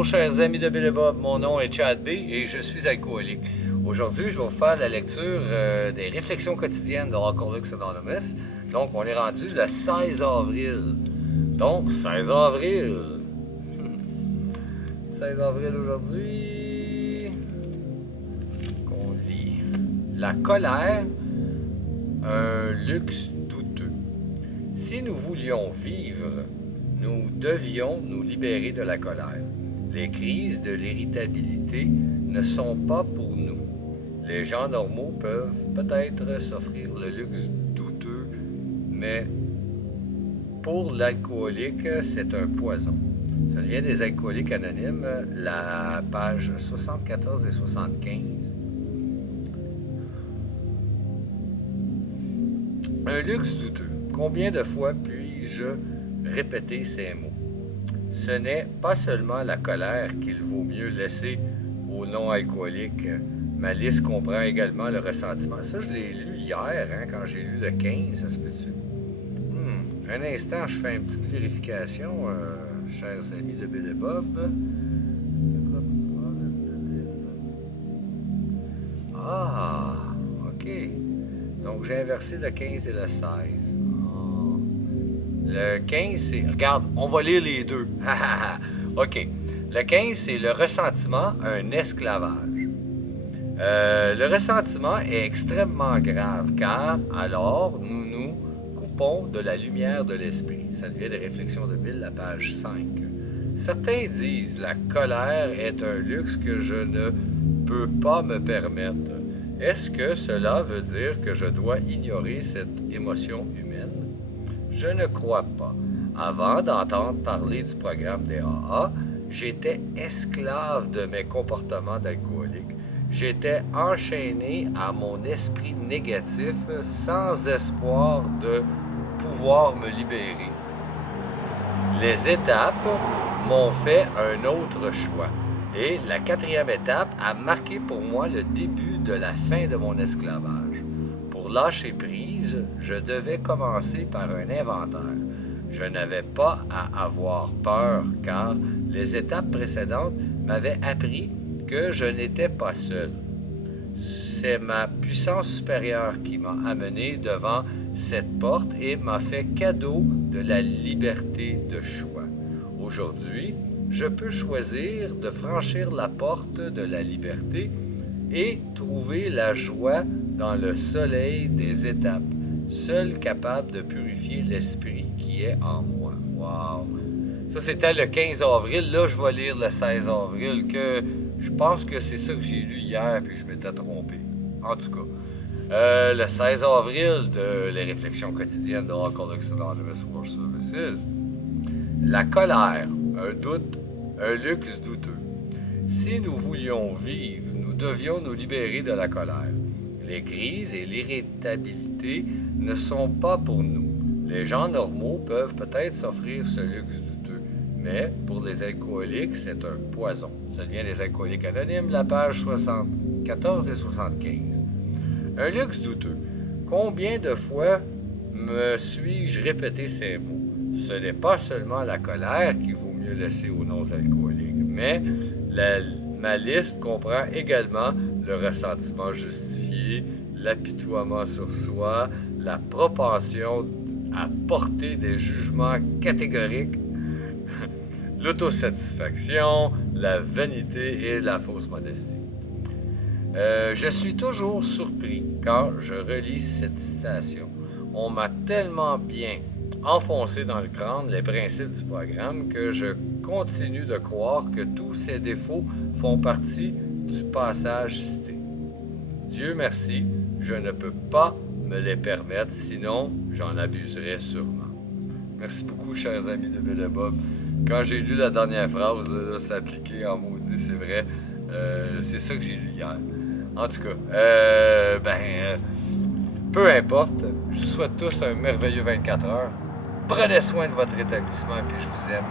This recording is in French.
Bonjour chers amis de Bill et Bob, mon nom est Chad B et je suis alcoolique. Aujourd'hui, je vais vous faire la lecture des réflexions quotidiennes de Alcoholics Anonymous. Donc, on est rendu le 16 avril. Donc, 16 avril. 16 avril aujourd'hui. Qu'on lit. La colère, un luxe douteux. Si nous voulions vivre, nous devions nous libérer de la colère. Les crises de l'irritabilité ne sont pas pour nous. Les gens normaux peuvent peut-être s'offrir le luxe douteux, mais pour l'alcoolique, c'est un poison. Ça vient des Alcooliques Anonymes, la page 74 et 75. Un luxe douteux. Combien de fois puis-je répéter ces mots? Ce n'est pas seulement la colère qu'il vaut mieux laisser aux non-alcooliques. Ma liste comprend également le ressentiment. Ça, je l'ai lu hier, quand j'ai lu le 15, ça se peut-tu? Un instant, je fais une petite vérification, chers amis de Bill et Bob. Ah, OK. Donc, j'ai inversé le 15 et le 16. Le 15, c'est... Regarde, on va lire les deux. OK. Le 15, c'est le ressentiment, un esclavage. Le ressentiment est extrêmement grave, car alors nous nous coupons de la lumière de l'esprit. Ça devient des réflexions de Bill, la page 5. Certains disent la colère est un luxe que je ne peux pas me permettre. Est-ce que cela veut dire que je dois ignorer cette émotion humaine? Je ne crois pas. Avant d'entendre parler du programme des AA, j'étais esclave de mes comportements d'alcoolique. J'étais enchaîné à mon esprit négatif sans espoir de pouvoir me libérer. Les étapes m'ont fait un autre choix. Et la 4e étape a marqué pour moi le début de la fin de mon esclavage. Pour lâcher prise, je devais commencer par un inventaire. Je n'avais pas à avoir peur car les étapes précédentes m'avaient appris que je n'étais pas seul. C'est ma puissance supérieure qui m'a amené devant cette porte et m'a fait cadeau de la liberté de choix. Aujourd'hui, je peux choisir de franchir la porte de la liberté et trouver la joie dans le soleil des étapes, seul capable de purifier l'esprit qui est en moi. Wow! Ça, c'était le 15 avril. Là, je vais lire le 16 avril, que je pense que c'est ça que j'ai lu hier, puis je m'étais trompé. En tout cas, le 16 avril de Les réflexions quotidiennes de Alcoholics Anonymous World Services. La colère, un doute, un luxe douteux. Si nous voulions vivre, nous devions nous libérer de la colère. Les crises et l'irritabilité ne sont pas pour nous. Les gens normaux peuvent peut-être s'offrir ce luxe douteux, mais pour les alcooliques, c'est un poison. Ça vient des Alcooliques Anonymes, la page 74 et 75. Un luxe douteux. Combien de fois me suis-je répété ces mots? Ce n'est pas seulement la colère qu'il vaut mieux laisser aux non-alcooliques, mais ma liste comprend également le ressentiment justifié, l'apitoiement sur soi, la propension à porter des jugements catégoriques, l'autosatisfaction, la vanité et la fausse modestie. Je suis toujours surpris quand je relis cette citation. On m'a tellement bien enfoncé dans le crâne les principes du programme que je continue de croire que tous ces défauts font partie du passage cité. Dieu merci, je ne peux pas me les permettre, sinon j'en abuserais sûrement. Merci beaucoup, chers amis de Bill et Bob. Quand j'ai lu la dernière phrase, là, ça a cliqué en maudit, c'est vrai. C'est ça que j'ai lu hier. En tout cas, peu importe, je vous souhaite tous un merveilleux 24 heures. Prenez soin de votre établissement et puis je vous aime.